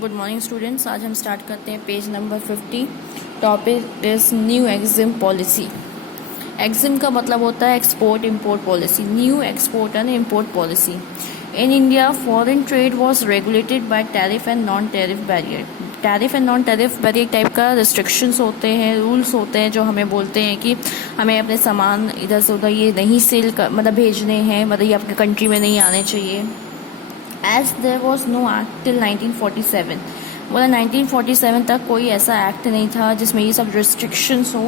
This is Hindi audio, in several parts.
Good morning students. आज हम स्टार्ट करते हैं page number 50। Topic is new EXIM policy. EXIM का मतलब होता है export import policy. New export and import policy. In India foreign trade was regulated by tariff and non tariff barrier. Tariff and non tariff barrier type का रिस्ट्रिक्शंस होते हैं, रूल्स होते हैं जो हमें बोलते हैं कि हमें अपने सामान इधर से उधर ये नहीं सेल कर मतलब भेजने हैं, मतलब ये आपके कंट्री में नहीं आने चाहिए। As there was no act till 1947, बोला 1947 तक कोई ऐसा एक्ट नहीं था जिसमें ये सब रिस्ट्रिक्शंस हो।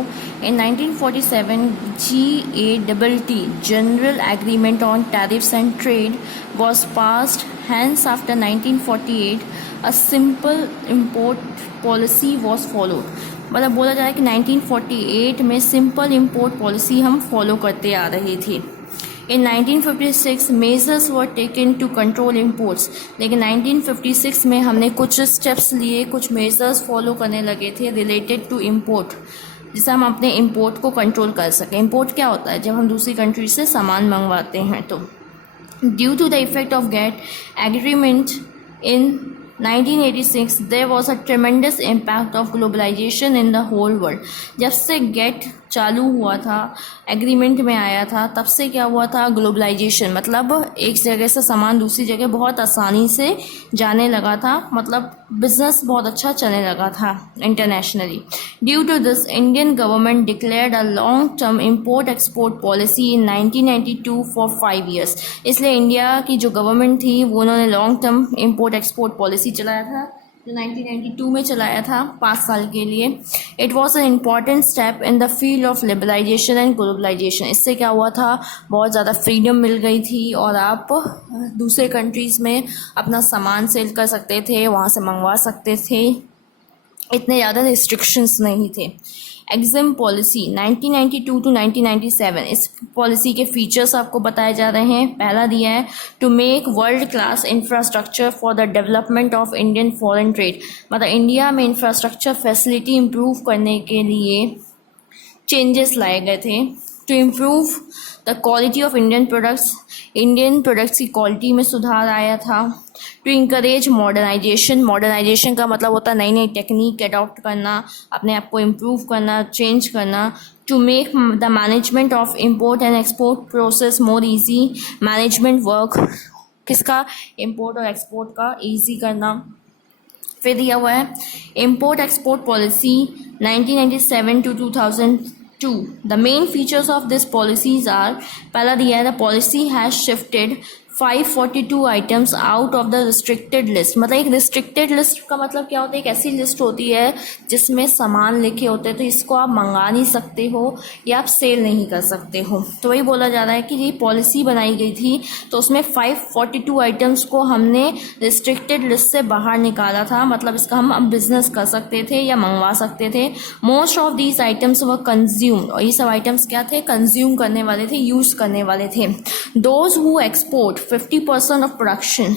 इन 1947 GATT general agreement on tariffs and trade was passed. Hence after 1948 a simple import policy was followed. मतलब बोला जाए कि 1948 में सिंपल इम्पोर्ट पॉलिसी हम फॉलो करते आ रहे थे। In 1956 measures were taken to control imports, लेकिन 1956 में हमने कुछ स्टेप्स लिए, कुछ मेजर्स फॉलो करने लगे थे रिलेटेड टू इम्पोर्ट, जिससे हम अपने इम्पोर्ट को कंट्रोल कर सकें। इम्पोर्ट क्या होता है? जब हम दूसरी कंट्री से सामान मंगवाते हैं। तो due to the effect of GATT agreement in 1986 there was a tremendous impact of globalization in the whole world. जब से गेट चालू हुआ था, एग्रीमेंट में आया था, तब से क्या हुआ था? ग्लोबलाइजेशन, मतलब एक जगह से सामान दूसरी जगह बहुत आसानी से जाने लगा था, मतलब बिजनेस बहुत अच्छा चलने लगा था internationally. Due to this Indian government declared a long term import export policy in 1992 for 5 years। इसलिए इंडिया की जो गवर्नमेंट थी वो उन्होंने long term import export policy चलाया था, जो 1992 में चलाया था 5 साल के लिए। It was an important step in the field of liberalisation and globalisation. इससे क्या हुआ था? बहुत ज़्यादा फ्रीडम मिल गई थी और आप दूसरे कंट्रीज़ में अपना सामान सेल कर सकते थे, वहाँ से मंगवा सकते थे, इतने ज़्यादा रिस्ट्रिक्शंस नहीं थे। एग्जिम पॉलिसी 1992 टू 1997, इस पॉलिसी के फीचर्स आपको बताए जा रहे हैं। पहला दिया है to make world class infrastructure for the development of Indian foreign trade, मतलब इंडिया में इंफ्रास्ट्रक्चर फैसिलिटी इम्प्रूव करने के लिए चेंजेस लाए गए थे। To improve the quality of Indian products की क्वालिटी में सुधार आया था। टू इंकरेज मॉडर्नाइजेशन का मतलब होता है नई नई टेक्निक अडॉप्ट करना, अपने आप को इम्प्रूव करना, चेंज करना। To make the management of import and export process more easy, management work किसका? इम्पोर्ट और एक्सपोर्ट का ईजी करना। फिर दिया हुआ है import export policy 1997 to 2002। The main features of this policies are, पहला दिया है the policy has shifted 542 items out of the restricted list. मतलब एक रिस्ट्रिक्टेड लिस्ट का मतलब क्या होता है? एक ऐसी लिस्ट होती है जिसमें सामान लिखे होते हैं, तो इसको आप मंगा नहीं सकते हो या आप सेल नहीं कर सकते हो। तो वही बोला जा रहा है कि ये पॉलिसी बनाई गई थी तो उसमें 542 आइटम्स को हमने रिस्ट्रिक्टेड लिस्ट से बाहर निकाला था, मतलब इसका हम अब बिजनेस कर सकते थे या मंगवा सकते थे। Most of these items were consumed, और ये सब आइटम्स क्या थे? कंज्यूम करने वाले थे, यूज़ करने वाले थे। Those who export 50% of production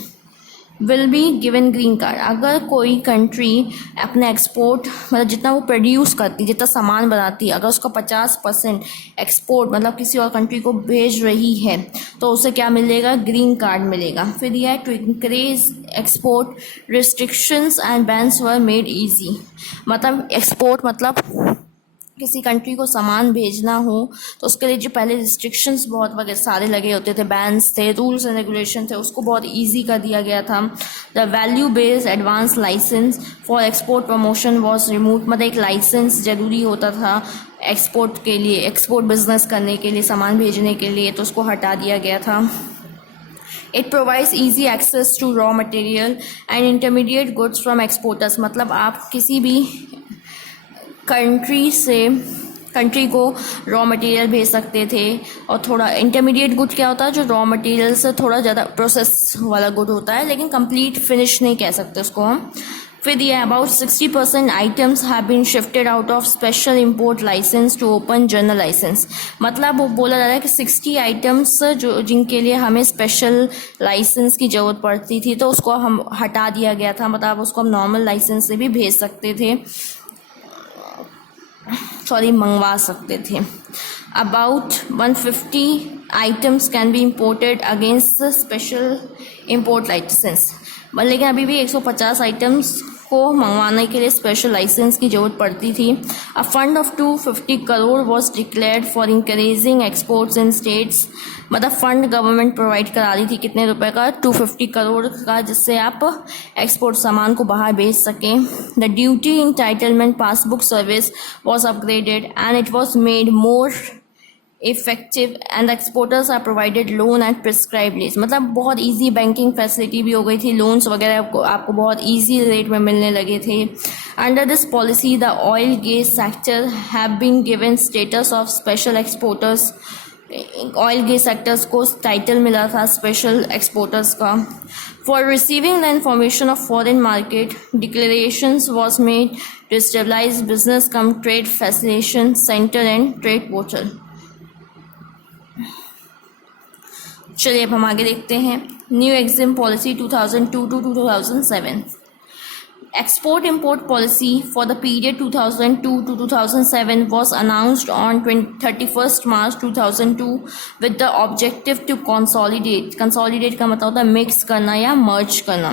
will be given green card. अगर कोई कंट्री अपने एक्सपोर्ट मतलब जितना वो प्रोड्यूस करती, जितना सामान बनाती है, अगर उसका 50% एक्सपोर्ट मतलब किसी और कंट्री को भेज रही है तो उसे क्या मिलेगा? ग्रीन कार्ड मिलेगा। फिर यह to increase export restrictions and bans were made easy, मतलब एक्सपोर्ट मतलब किसी कंट्री को सामान भेजना हो तो उसके लिए जो पहले रिस्ट्रिक्शंस बहुत वगैरह सारे लगे होते थे, बैन्स थे, रूल्स एंड रेगुलेशन थे, उसको बहुत इजी कर दिया गया था। The value based advance licence for export promotion was remove, मतलब एक लाइसेंस ज़रूरी होता था एक्सपोर्ट के लिए, एक्सपोर्ट बिजनेस करने के लिए, सामान भेजने के लिए, तो उसको हटा दिया गया था। It provides easy access to raw material and intermediate goods from exporters, मतलब आप किसी भी कंट्री को रॉ मटेरियल भेज सकते थे। और थोड़ा इंटरमीडिएट गुड क्या होता है? जो रॉ मटेरियल से थोड़ा ज़्यादा प्रोसेस वाला गुड होता है, लेकिन कंप्लीट फिनिश नहीं कह सकते उसको हम। फिर ये about 60% items have been shifted out of special import licence to open general licence, मतलब वो बोला जा रहा है कि 60 आइटम्स जो जिनके लिए हमें स्पेशल लाइसेंस की ज़रूरत पड़ती थी तो उसको हम हटा दिया गया था, मतलब उसको हम नॉर्मल लाइसेंस से भी भेज सकते थे, मंगवा सकते थे। About 150 items can be imported against the special import license. लेकिन अभी भी 150 आइटम्स को मंगवाने के लिए स्पेशल लाइसेंस की ज़रूरत पड़ती थी। A fund of 250 crore was declared for increasing exports in states. मतलब फंड गवर्नमेंट प्रोवाइड करा रही थी कितने रुपए का, 250 करोड़ का, जिससे आप एक्सपोर्ट सामान को बाहर बेच सकें। The duty entitlement passbook service was upgraded and it was made more effective and exporters are provided loan at prescribe rates. मतलब बहुत इजी बैंकिंग फैसिलिटी भी हो गई थी, लोन्स वगैरह आपको बहुत इजी रेट में मिलने लगे थे। Under this policy the oil gas sector have been given status of special exporters. Oil gas sectors को टाइटल मिला था स्पेशल एक्सपोर्टर्स का। For receiving the information of foreign market declarations was made to stabilise business cum trade facilitation centre and trade portal. चलिए अब हम आगे देखते हैं new EXIM policy 2002 to 2007। Export import policy for the period 2002 to 2007 was announced on 31st March 2002 with the objective to consolidate का मतलब होता है मिक्स करना या मर्ज करना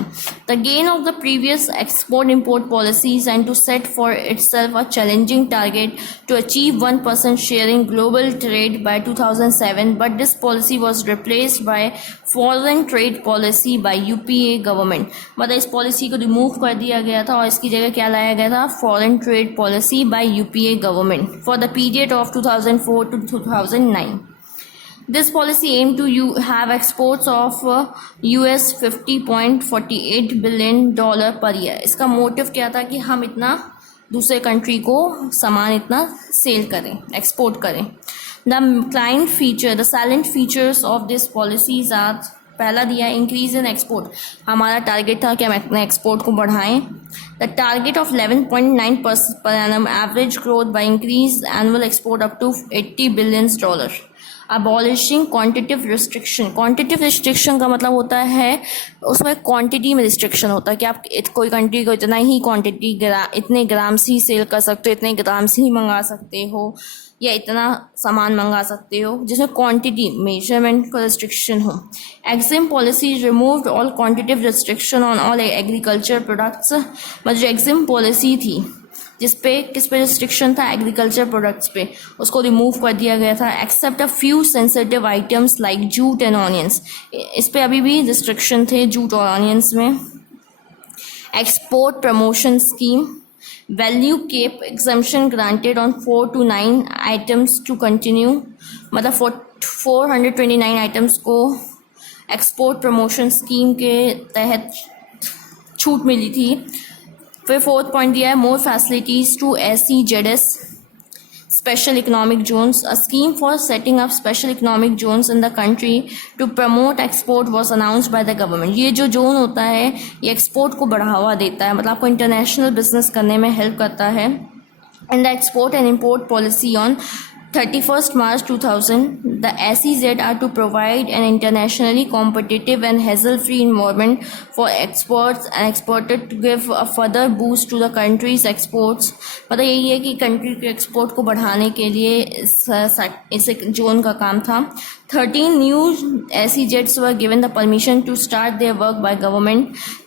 the gain of the previous export import policies and to set for itself a challenging target to achieve 1% share in global trade by 2007, but this policy was replaced by foreign trade policy by UPA government। मतलब इस पॉलिसी को रिमूव कर दिया गया था और इसकी जगह क्या लाया गया था, foreign trade policy by UPA government for the period of 2004 to 2009। This policy aim to have exports of US $50.48 billion per year. इसका मोटिव क्या था कि हम इतना दूसरे कंट्री को सामान इतना सेल करें, एक्सपोर्ट करें। The client feature the salient features of this policies are, पहला दिया इंक्रीज इन एक्सपोर्ट। हमारा टारगेट था कि हम अपने एक्सपोर्ट को बढ़ाएं। The target of 11.9% per annum average growth by increase annual export up to $80 billion. Abolishing quantitative restriction. Quantitative restriction का मतलब होता है उसमें क्वांटिटी में रिस्ट्रिक्शन होता है कि आप कोई कंट्री को इतना ही क्वांटिटी इतने ग्राम्स ही सेल कर सकते हो, इतने ग्राम्स ही मंगा सकते हो या इतना सामान मंगा सकते हो, जिसमें क्वांटिटी मेजरमेंट का रिस्ट्रिक्शन हो। EXIM policy removed all quantitative restriction on all agriculture products. मतलब जो एग्जिम पॉलिसी थी किस पे रिस्ट्रिक्शन था, एग्रीकल्चर प्रोडक्ट्स पे, उसको रिमूव कर दिया गया था except a few sensitive items like jute and onions. इस पे अभी भी रिस्ट्रिक्शन थे जूट और ऑनियंस में। Export promotion scheme value cap exemption granted on 4 to 9 items to continue. मतलब 429 आइटम्स को एक्सपोर्ट प्रमोशन स्कीम के तहत छूट मिली थी। फिर फोर्थ पॉइंट दिया है more facilities to SEZs special economic zones. A scheme for setting up special economic zones in the country to promote export was announced by the government. ये जो जोन होता है ये एक्सपोर्ट को बढ़ावा देता है, मतलब आपको इंटरनेशनल बिजनेस करने में हेल्प करता है। In the export and import policy on 31st March 2000, the SEZ are to provide an internationally competitive and hassle-free environment for exports and exporters to give a further boost to the country's exports। मतलब यही है कि कंट्री के एक्सपोर्ट को बढ़ाने के लिए इस जोन का काम था। 13 new SEZs were given the permission to start their work by government।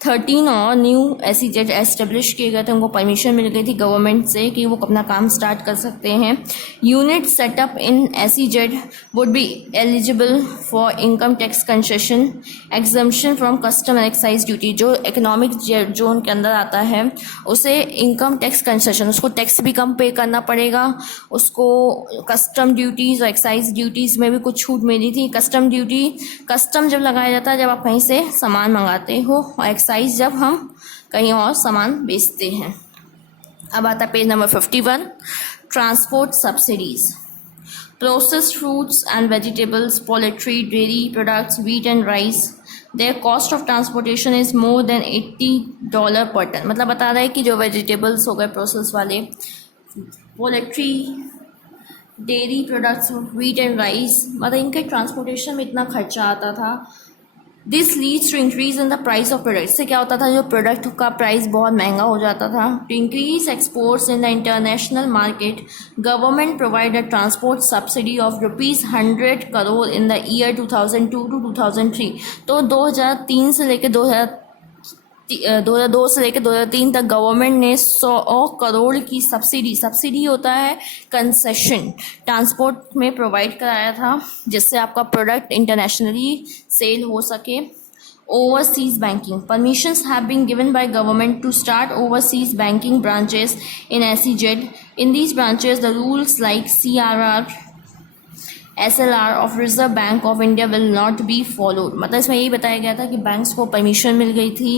13 और न्यू SEZ एस्टेब्लिश किए गए थे, उनको परमिशन मिल गई थी गवर्नमेंट से कि वो अपना काम स्टार्ट कर सकते हैं। Unit setup in SEZ would be eligible for income tax concession exemption from custom and excise duty. जो इकोनॉमिक जोन के अंदर आता है उसे इनकम टैक्स कंसेशन, उसको टैक्स भी कम पे करना पड़ेगा, उसको कस्टम ड्यूटीज़ और एक्साइज ड्यूटीज़ में भी कुछ छूट मिली थी। कस्टम ड्यूटी, कस्टम जब लगाया जाता है जब आप कहीं से सामान मंगाते हो, और एक्साइज जब हम कहीं और सामान बेचते हैं। अब आता है page number 51, transport subsidies. Processed fruits and vegetables, poultry, dairy products, wheat and rice, there cost of transportation is more than $80 पर टन। मतलब बता रहा है कि जो वेजिटेबल्स हो गए प्रोसेस वाले, poultry, dairy products, wheat and rice, मतलब इनके ट्रांसपोर्टेशन में इतना खर्चा आता था। This leads to increase in the price of product. इससे क्या होता था, जो प्रोडक्ट का प्राइस बहुत महंगा हो जाता था। To increase exports in the international market, government provide a transport subsidy of ₹100 crore in the year 2002 to 2003। तो 2003 से लेकर 2002 से लेकर 2003 तक गवर्नमेंट ने 100 करोड़ की सब्सिडी होता है कंसेशन ट्रांसपोर्ट में प्रोवाइड कराया था, जिससे आपका प्रोडक्ट इंटरनेशनली सेल हो सके। Overseas banking permissions have been given by government to start overseas banking branches in SEZ. In these branches, the rules like CRR, SLR of Reserve Bank of India will not be followed। मतलब इसमें यही बताया गया था कि बैंक्स को परमिशन मिल गई थी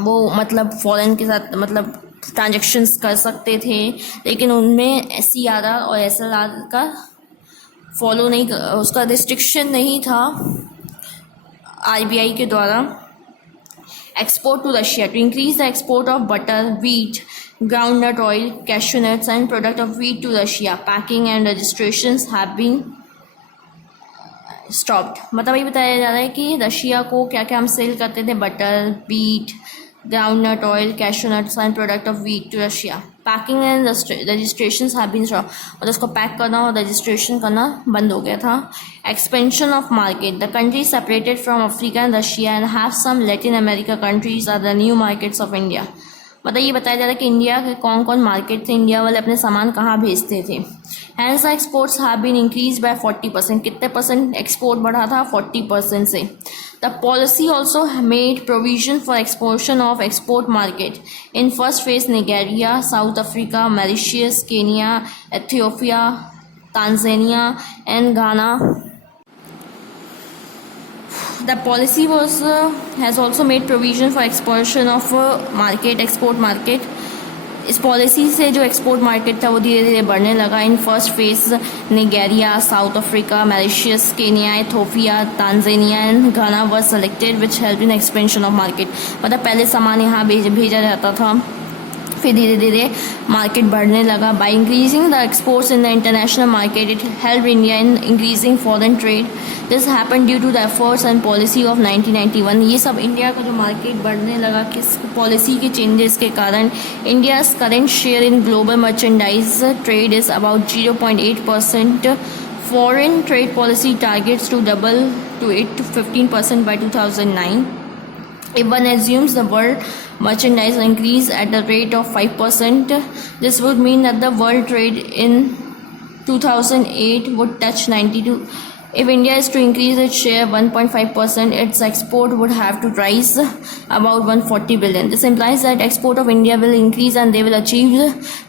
वो मतलब फॉरेन के साथ मतलब ट्रांजेक्शन्स कर सकते थे, लेकिन उनमें CRR और SLR का फॉलो नहीं, उसका रिस्ट्रिक्शन नहीं था RBI के द्वारा। Export to Russia to increase the export of butter, wheat, groundnut oil, cashew nuts and product of wheat to Russia, packing and registrations have been stopped. मतलब ये बताया जा रहा है कि रशिया को क्या क्या हम सेल करते थे, butter, wheat, groundnut oil, cashew nuts and product of wheat to Russia, packing and registrations have been stopped, और उसको पैक करना और रजिस्ट्रेशन करना बंद हो गया था। Expansion of market the country separated from Africa and Russia and have some Latin America countries are the new markets of India. मतलब ये बताया जा रहा है कि इंडिया के कौन कौन मार्केट थे, इंडिया वाले अपने सामान कहाँ भेजते थे। Hence exports have been increase by 40%। कितने परसेंट एक्सपोर्ट बढ़ा था? 40% से। The policy also made provision for expansion of export market in first phase Nigeria, South Africa, Mauritius, Kenya, Ethiopia, Tanzania and Ghana. The policy has also made provision for expansion of export market। इस पॉलिसी से जो एक्सपोर्ट मार्केट था वो धीरे धीरे बढ़ने लगा। In first phase Nigeria, South Africa, Mauritius, Kenya, Ethiopia, Tanzania and Ghana were selected which help in expansion of market. मतलब पहले सामान यहाँ भेजा जाता था, फिर धीरे धीरे मार्केट बढ़ने लगा। By increasing the exports in the international market it help India in increasing foreign trade. This happen due to the efforts and policy of 1991। ये सब इंडिया का जो मार्केट बढ़ने लगा किस पॉलिसी के चेंजेस के कारण। India's current share in global merchandise trade is about 0.8%। Foreign trade policy targets to double to 8 to 15% by 2009। If one assumes the world merchandise increase at the rate of 5%, this would mean that the world trade in 2008 would touch 92. If India is to increase its share 1.5%, its export would have to rise about 140 billion. This implies that export of India will increase and they will achieve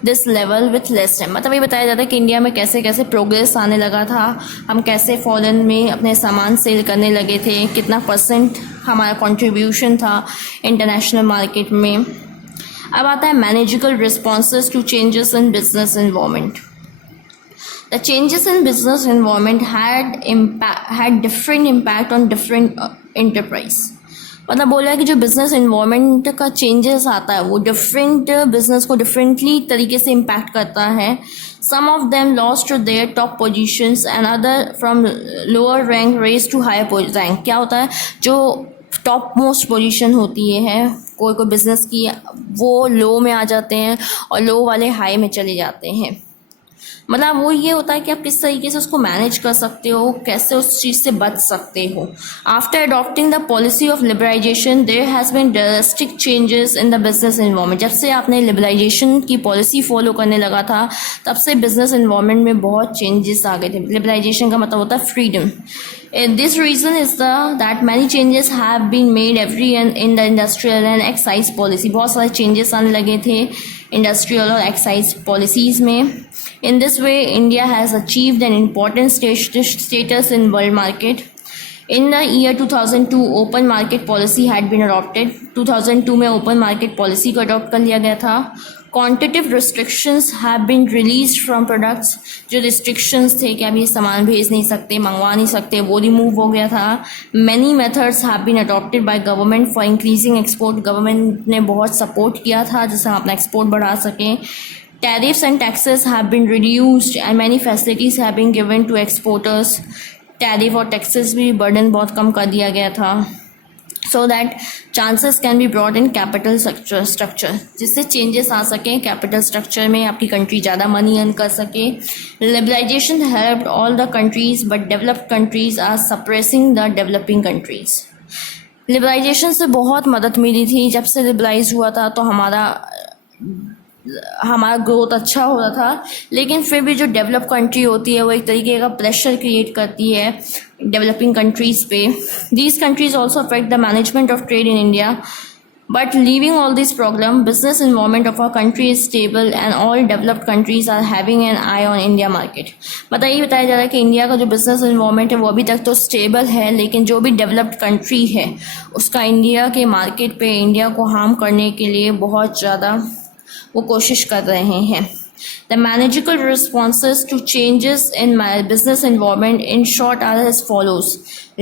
this level with less time। मतलब ये बताया जाता है कि इंडिया में कैसे कैसे प्रोग्रेस आने लगा था, हम कैसे फॉरेन में अपने सामान सेल करने लगे थे, कितना परसेंट हमारा कंट्रीब्यूशन था इंटरनेशनल मार्केट में। अब आता है managerial responses to changes in business environment. The changes in business environment had different impact on different enterprise। मतलब बोला है कि जो बिजनेस इन्वायरमेंट का चेंजेस आता है वो डिफरेंट बिजनेस को डिफरेंटली तरीके से इम्पैक्ट करता है। Some of them lost their top positions and other from lower rank rise to higher rank. क्या होता है, जो टॉप मोस्ट पोजीशन होती है कोई बिजनेस की, वो लो में आ जाते हैं और लो वाले हाई में चले जाते हैं। मतलब वो ये होता है कि आप किस तरीके से उसको मैनेज कर सकते हो, कैसे उस चीज़ से बच सकते हो। After adopting the policy of liberalization there has been drastic changes in the business environment. जब से आपने लिबरलाइजेशन की पॉलिसी फॉलो करने लगा था तब से बिजनेस एनवायरनमेंट में बहुत चेंजेस आ गए थे। लिबरलाइजेशन का मतलब होता है freedom. This reason is that many changes have been made every in the industrial and excise policy. बहुत सारे चेंजेस आने लगे थे इंडस्ट्रियल और एक्साइज पॉलिसीज़ में। In this way, India has achieved an important status in world market. In the year 2002, open market policy had been adopted. 2002 में open market policy को adopt कर लिया गया था। Quantitative restrictions have been released from products। जो restrictions थे कि आप ये सामान भेज नहीं सकते, मंगवा नहीं सकते, वो remove हो गया था। Many methods have been adopted by government for increasing export। Government ने बहुत support किया था जिससे हम अपना export बढ़ा सकें। Tariffs and taxes have been reduced and many facilities have been given to exporters। Tariff और टैक्सेस भी बर्डन बहुत कम कर दिया गया था so that chances can be brought in capital structure जिससे चेंजेस आ सकें कैपिटल स्ट्रक्चर में, आपकी कंट्री ज़्यादा मनी अर्न कर सके। Liberalization helped all the countries but developed countries are suppressing the developing countries. Liberalization से बहुत मदद मिली थी। जब से लिबरलाइज हुआ था तो हमारा ग्रोथ अच्छा हो रहा था, लेकिन फिर भी जो डेवलप कंट्री होती है वो एक तरीके का प्रेशर क्रिएट करती है डेवलपिंग कंट्रीज पे। These countries also affect the management of trade in India, but leaving all this problem, business environment of our country is stable and all developed countries are having an eye on India market. बताया जा रहा है कि इंडिया का जो बिजनेस इन्वायरमेंट है वो अभी तक तो स्टेबल है, लेकिन जो भी डेवलप्ड कंट्री है उसका इंडिया के मार्केट पे इंडिया को हार्म करने के लिए बहुत ज़्यादा वो कोशिश कर रहे हैं। The manageable responses to changes in my business environment in short are as follows.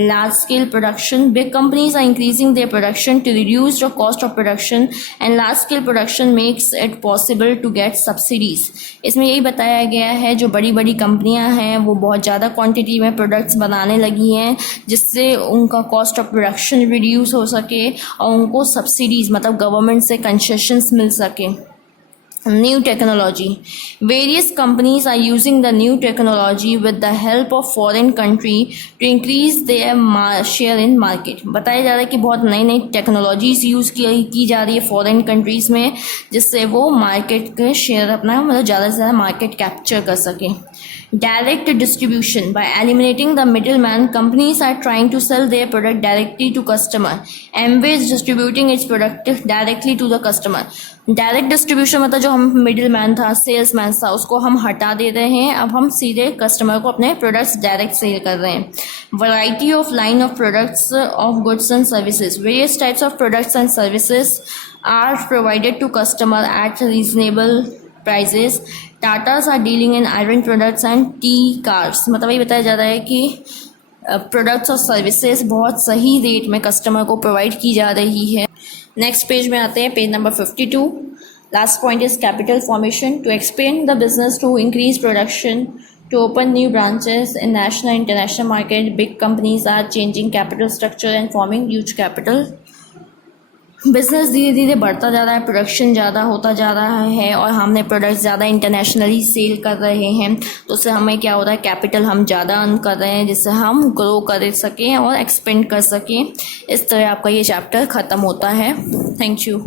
Large scale production. Big companies are increasing their production to reduce the cost of production, and large scale production makes it possible to get subsidies. इसमें यही बताया गया है जो बड़ी बड़ी कंपनियां हैं वो बहुत ज़्यादा क्वांटिटी में प्रोडक्ट्स बनाने लगी हैं, जिससे उनका कॉस्ट ऑफ प्रोडक्शन रिड्यूस हो सके और उनको सब्सिडीज़ मतलब गवर्नमेंट से कंसेशंस मिल सके। New technology. Various companies are using the new technology with the help of foreign country to increase their share in market. बताया जा रहा है कि बहुत नई नई टेक्नोलॉजीज यूज़ की जा रही है फॉरेन कंट्रीज़ में, जिससे वो मार्केट के शेयर अपना मतलब ज़्यादा से ज़्यादा मार्केट कैप्चर कर सके। Direct distribution. By eliminating the middleman, companies are trying to sell their product directly to customer. Amway is distributing its product directly to the customer. Direct distribution मतलब जो हम मिडिल मैन था, सेल्स मैन था, उसको हम हटा दे रहे हैं। अब हम सीधे कस्टमर को अपने प्रोडक्ट्स डायरेक्ट सेल कर रहे हैं। Variety of line of products of goods and services. Various types of products and services are provided to customer at reasonable prices. Tatas are dealing in iron products and tea cars. मतलब ये बताया जा रहा है कि प्रोडक्ट्स और सर्विसेज बहुत सही रेट में कस्टमर को प्रोवाइड की जा रही है। नेक्स्ट पेज में आते हैं, page number 52. Last point is capital formation. To expand the business, to increase production, to open new branches in national and international market, big companies are changing capital structure and forming huge capital. Business धीरे धीरे बढ़ता जा रहा है, प्रोडक्शन ज़्यादा होता जा रहा है और हमने प्रोडक्ट्स ज़्यादा इंटरनेशनली सेल कर रहे हैं, तो उससे हमें क्या हो रहा है, कैपिटल हम ज़्यादा अर्न कर रहे हैं, जिससे हम ग्रो कर सकें और एक्सपेंड कर सकें। इस तरह आपका ये चैप्टर ख़त्म होता है। Thank you.